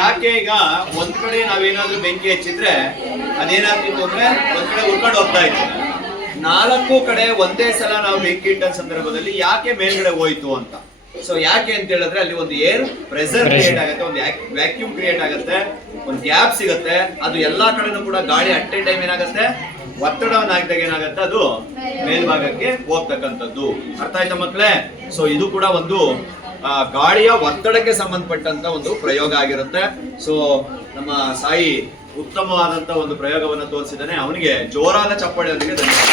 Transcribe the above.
ಯಾಕೆ ಈಗ ಒಂದ್ ಕಡೆ ನಾವೇನಾದ್ರೂ ಬೆಂಕಿ ಹಚ್ಚಿದ್ರೆ ಅದೇನಾಗ್ತಿತ್ತು ಅಂದ್ರೆ ಒಂದ್ ಕಡೆ ಉಳ್ಕೊಂಡು ಹೋಗ್ತಾ ಇತ್ತು. 4 ಕಡೆ ಒಂದೇ ಸಲ ನಾವು ಬೆಂಕಿ ಇಟ್ಟ ಸಂದರ್ಭದಲ್ಲಿ ಯಾಕೆ ಮೇಲ್ಗಡೆ ಹೋಯ್ತು ಅಂತ. ಸೊ ಯಾಕೆ ಅಂತ ಹೇಳಿದ್ರೆ ಅಲ್ಲಿ ಒಂದು ಏರ್ ಪ್ರೆಷರ್ ಕ್ರಿಯೇಟ್ ಆಗುತ್ತೆ, ಒಂದು ವ್ಯಾಕ್ಯೂಮ್ ಕ್ರಿಯೇಟ್ ಆಗುತ್ತೆ, ಒಂದು ಗ್ಯಾಪ್ ಸಿಗುತ್ತೆ. ಅದು ಎಲ್ಲಾ ಕಡೆನೂ ಕೂಡ ಗಾಳಿ ಅಟ್ ಎ ಟೈಮ್ ಏನಾಗುತ್ತೆ, ಒತ್ತಡವನ್ನು ಹಾಕಿದಾಗ ಏನಾಗುತ್ತೆ, ಅದು ಮೇಲ್ಭಾಗಕ್ಕೆ ಹೋಗ್ತಕ್ಕಂಥದ್ದು. ಅರ್ಥ ಆಯ್ತಾ ಮಕ್ಕಳೇ? ಸೊ ಇದು ಕೂಡ ಒಂದು ಗಾಳಿಯ ಒತ್ತಡಕ್ಕೆ ಸಂಬಂಧಪಟ್ಟಂತ ಒಂದು ಪ್ರಯೋಗ ಆಗಿರುತ್ತೆ. ಸೊ ನಮ್ಮ ಸಾಯಿ ಉತ್ತಮವಾದಂತ ಒಂದು ಪ್ರಯೋಗವನ್ನು ತೋರಿಸಿದ್ದಾನೆ. ಅವನಿಗೆ ಜೋರಾದ ಚಪ್ಪಾಳೆಯೊಂದಿಗೆ ಧನ್ಯವಾದ.